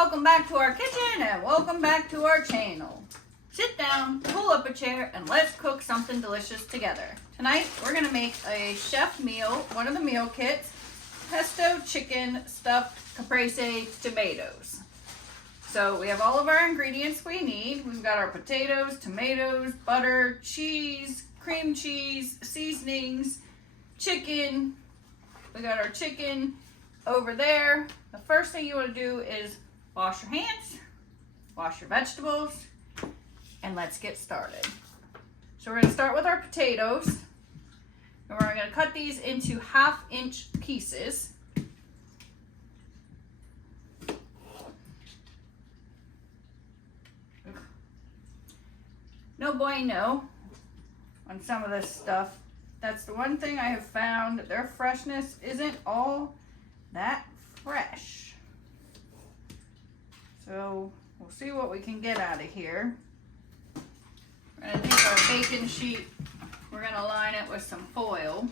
welcome back to our kitchen and welcome back to our channel. Sit down, pull up a chair, and let's cook something delicious together. Tonight, we're gonna make a chef meal, one of the meal kits, Pesto Chicken Stuffed Caprese Tomatoes. So we have all of our ingredients we need. We've got our potatoes, tomatoes, butter, cheese, cream cheese, seasonings, chicken. We got our chicken over there. The first thing you want to do is wash your hands, wash your vegetables, and let's get started. So we're going to start with our potatoes, and we're going to cut these into 1/2-inch pieces. No bueno on some of this stuff. That's the one thing I have found, their freshness isn't all that fresh. So we'll see what we can get out of here. We're gonna take our baking sheet, we're gonna line it with some foil.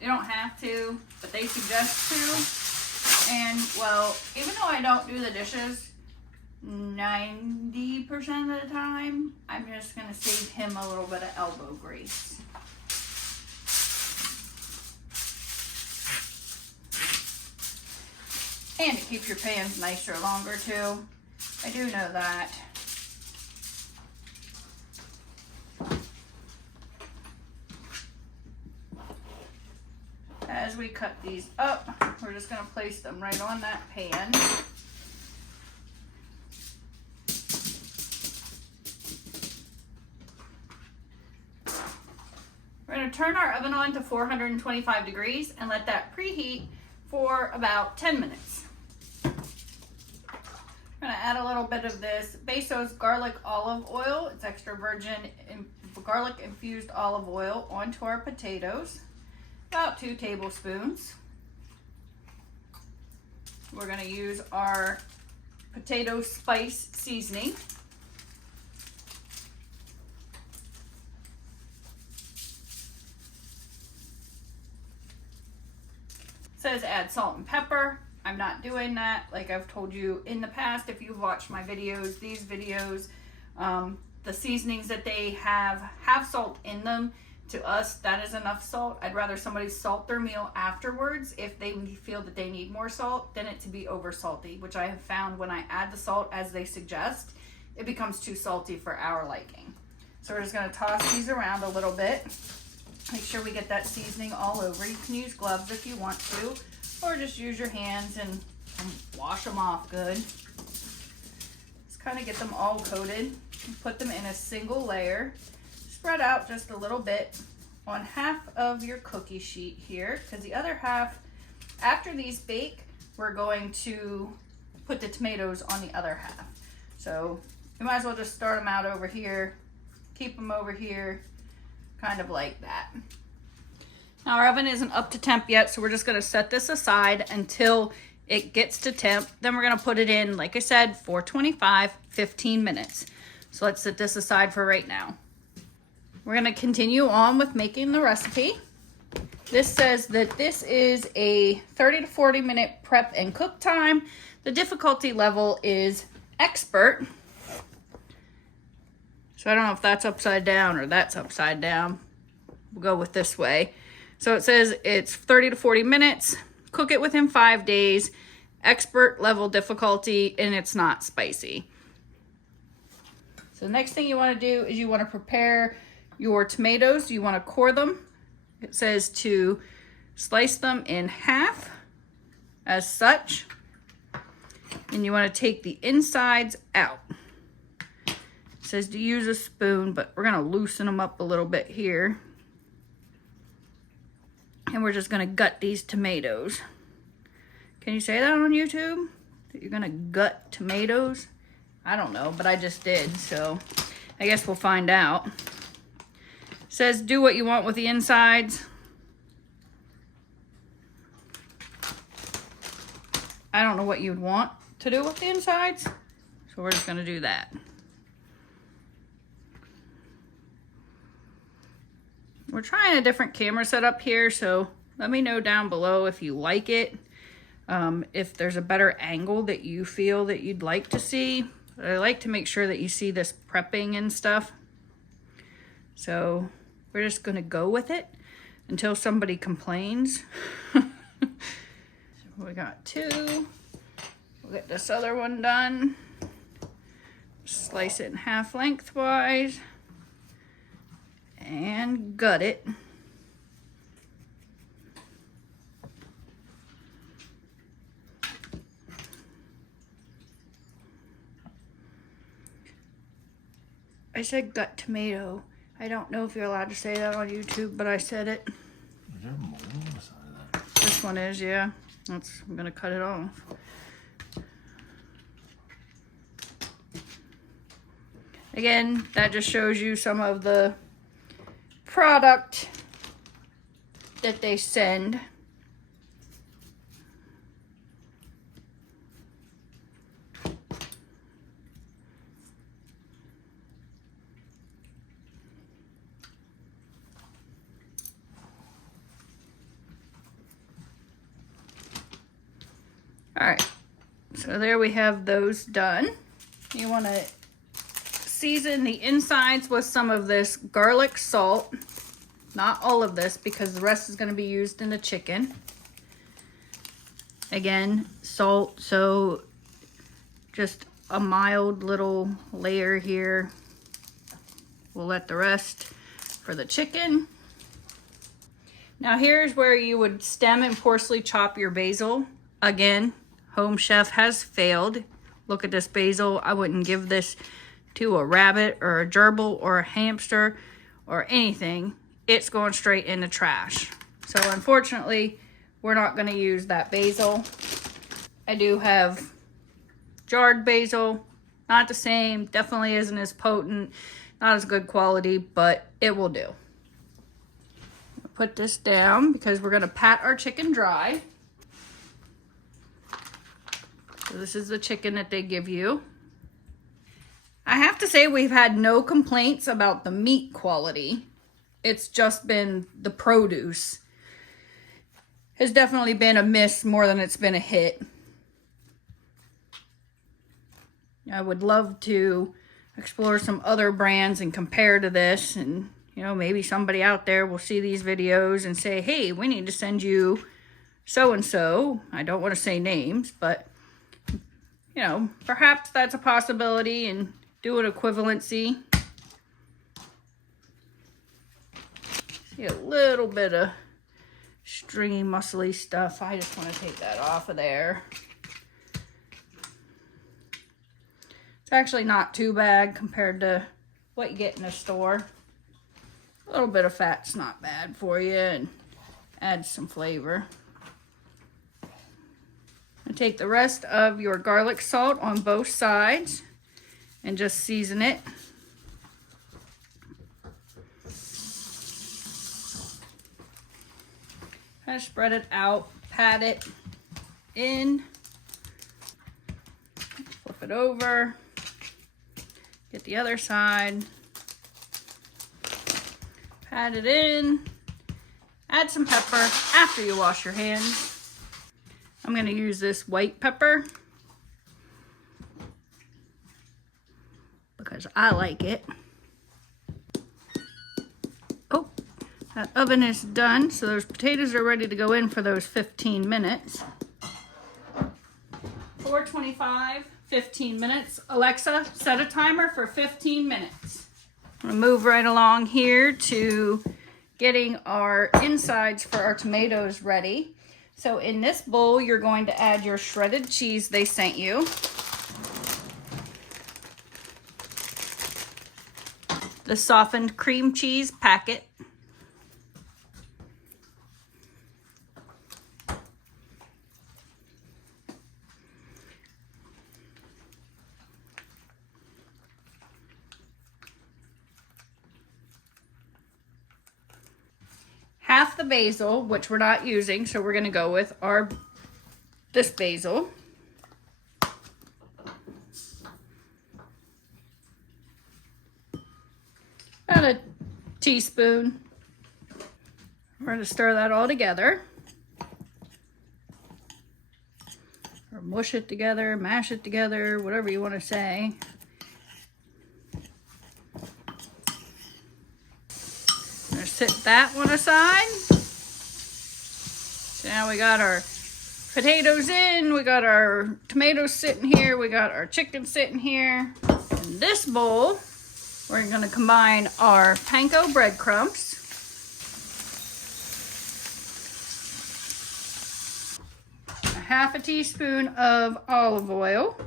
You don't have to, but they suggest to. And well, even though I don't do the dishes 90% of the time, I'm just gonna save him a little bit of elbow grease. And it keeps your pans nicer longer too. I do know that. As we cut these up, we're just gonna place them right on that pan. We're going to turn our oven on to 425 degrees and let that preheat for about 10 minutes. I'm going to add a little bit of this Pesto's garlic olive oil. It's extra virgin garlic infused olive oil onto our potatoes. About 2 tablespoons. We're going to use our potato spice seasoning. Says add salt and pepper. I'm not doing that. Like I've told you in the past, if you've watched my videos, these videos, the seasonings that they have salt in them. To us, that is enough salt. I'd rather somebody salt their meal afterwards if they feel that they need more salt than it to be over salty, which I have found when I add the salt as they suggest, it becomes too salty for our liking. So we're just gonna toss these around a little bit. Make sure we get that seasoning all over. You can use gloves if you want to, or just use your hands and wash them off good. Just kind of get them all coated and put them in a single layer. Spread out just a little bit on half of your cookie sheet here, because the other half, after these bake, we're going to put the tomatoes on the other half. So you might as well just start them out over here, keep them over here, kind of like that. Now our oven isn't up to temp yet, so we're just going to set this aside until it gets to temp. Then we're going to put it in, like I said, 425, 15 minutes. So let's set this aside for right now. We're going to continue on with making the recipe. This says that this is a 30 to 40 minute prep and cook time. The difficulty level is expert. So I don't know if that's upside down or that's upside down. We'll go with this way. So it says it's 30 to 40 minutes. Cook it within 5 days. Expert level difficulty, and it's not spicy. So the next thing you want to do is you want to prepare your tomatoes. You want to core them. It says to slice them in half as such. And you want to take the insides out. It says to use a spoon, but we're going to loosen them up a little bit here. And we're just going to gut these tomatoes. Can you say that on YouTube? That you're going to gut tomatoes? I don't know, but I just did, so I guess we'll find out. It says do what you want with the insides. I don't know what you'd want to do with the insides, so we're just going to do that. We're trying a different camera setup here, so let me know down below if you like it. If there's a better angle that you feel that you'd like to see, I like to make sure that you see this prepping and stuff. So we're just gonna go with it until somebody complains. So we got 2. We'll get this other one done. Slice it in half lengthwise and gut it. I said gut tomato. I don't know if you're allowed to say that on YouTube, but I said it. Is there mold on the side of that? This one is, yeah. I'm gonna cut it off. Again, that just shows you some of the product that they send. All right, so there we have those done. You want to season the insides with some of this garlic salt. Not all of this, because the rest is going to be used in the chicken. Again, salt, so just a mild little layer here. We'll let the rest for the chicken. Now here's where you would stem and coarsely chop your basil. Again, Home Chef has failed. Look at this basil. I wouldn't give this to a rabbit or a gerbil or a hamster or anything. It's going straight in the trash. So unfortunately, we're not going to use that basil. I do have jarred basil. Not the same. Definitely isn't as potent. Not as good quality, but it will do. Put this down because we're going to pat our chicken dry. So this is the chicken that they give you. I have to say we've had no complaints about the meat quality. It's just been the produce has definitely been a miss more than it's been a hit. I would love to explore some other brands and compare to this, and you know, maybe somebody out there will see these videos and say, hey, we need to send you so-and-so. I don't want to say names, but you know, perhaps that's a possibility, and do an equivalency. See a little bit of stringy, muscly stuff. I just want to take that off of there. It's actually not too bad compared to what you get in a store. A little bit of fat's not bad for you and adds some flavor. And take the rest of your garlic salt on both sides and just season it. Kind of spread it out, pat it in, flip it over, get the other side, pat it in, add some pepper after you wash your hands. I'm going to use this white pepper because I like it. Oh, that oven is done, so those potatoes are ready to go in for those 15 minutes. 425, 15 minutes. Alexa, set a timer for 15 minutes. I'm going to move right along here to getting our insides for our tomatoes ready. So in this bowl, you're going to add your shredded cheese they sent you. The softened cream cheese packet. Half the basil, which we're not using, so we're going to go with this basil. About a teaspoon. We're going to stir that all together. or mush it together, mash it together, whatever you want to say. I'm gonna sit that one aside. So now we got our potatoes in, we got our tomatoes sitting here, we got our chicken sitting here. In this bowl, we're gonna combine our panko breadcrumbs, a half a teaspoon of olive oil,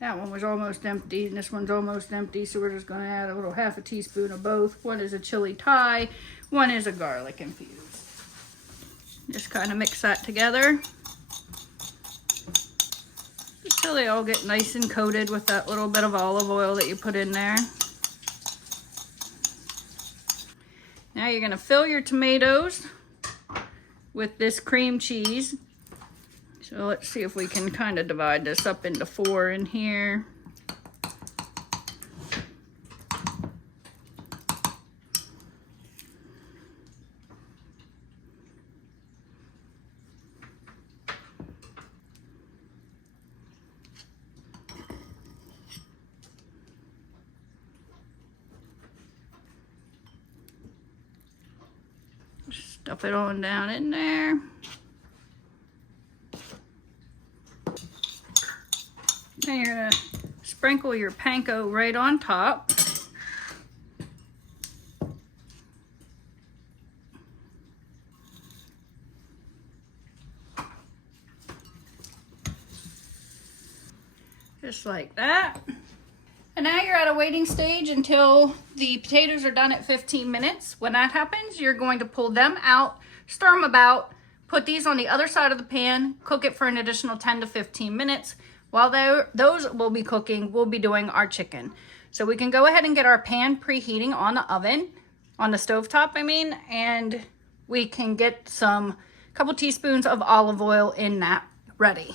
that one was almost empty and this one's almost empty, so we're just gonna add a little half a teaspoon of both. One is a chili Thai, one is a garlic infused. Just kind of mix that together just till they all get nice and coated with that little bit of olive oil that you put in there. Now you're gonna fill your tomatoes with this cream cheese. So let's see if we can kind of divide this up into 4 in here. Stuff it on down in there. Now you're gonna sprinkle your panko right on top. Just like that. And now you're at a waiting stage until the potatoes are done at 15 minutes. When that happens, you're going to pull them out, stir them about, put these on the other side of the pan, cook it for an additional 10 to 15 minutes. While those will be cooking, we'll be doing our chicken. So we can go ahead and get our pan preheating on the oven, on the stovetop, I mean, and we can get a couple teaspoons of olive oil in that ready.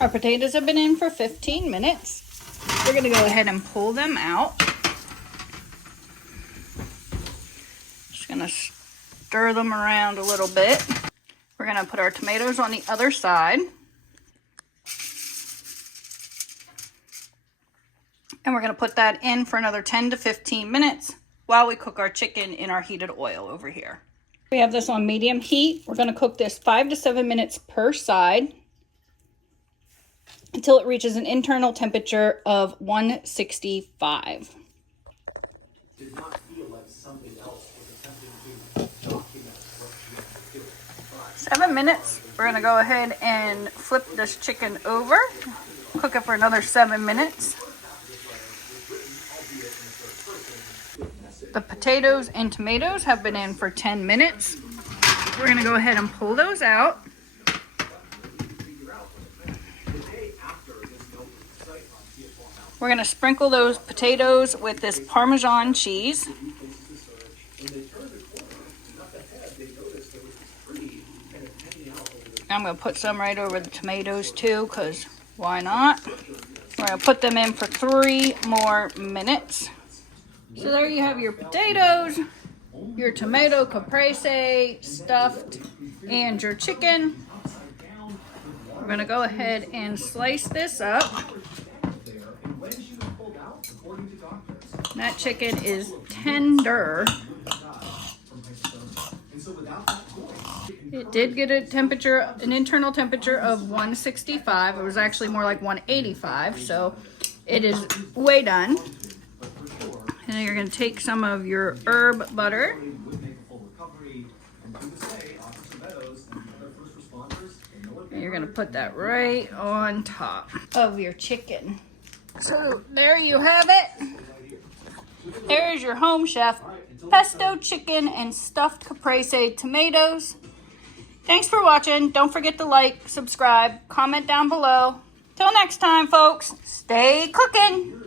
Our potatoes have been in for 15 minutes. We're gonna go ahead and pull them out. Just gonna stir them around a little bit. We're gonna put our tomatoes on the other side. And we're gonna put that in for another 10 to 15 minutes while we cook our chicken in our heated oil over here. We have this on medium heat. We're gonna cook this 5 to 7 minutes per side until it reaches an internal temperature of 165. Did not feel like something else was attempting to document what she had to do. 7 minutes. We're gonna go ahead and flip this chicken over. Cook it for another 7 minutes. The potatoes and tomatoes have been in for 10 minutes. We're gonna go ahead and pull those out. We're gonna sprinkle those potatoes with this Parmesan cheese. I'm gonna put some right over the tomatoes too, because why not? We're gonna put them in for 3 more minutes. So there you have your potatoes, your tomato caprese stuffed, and your chicken. We're gonna go ahead and slice this up. That chicken is tender. It did get a temperature, an internal temperature of 165. It was actually more like 185, so it is way done. And then you're going to take some of your herb butter. And you're going to put that right on top of your chicken. So there you have it. There's your home chef pesto chicken and stuffed caprese tomatoes. Thanks for watching. Don't forget to like, subscribe, comment down below. Till next time, folks, stay cooking.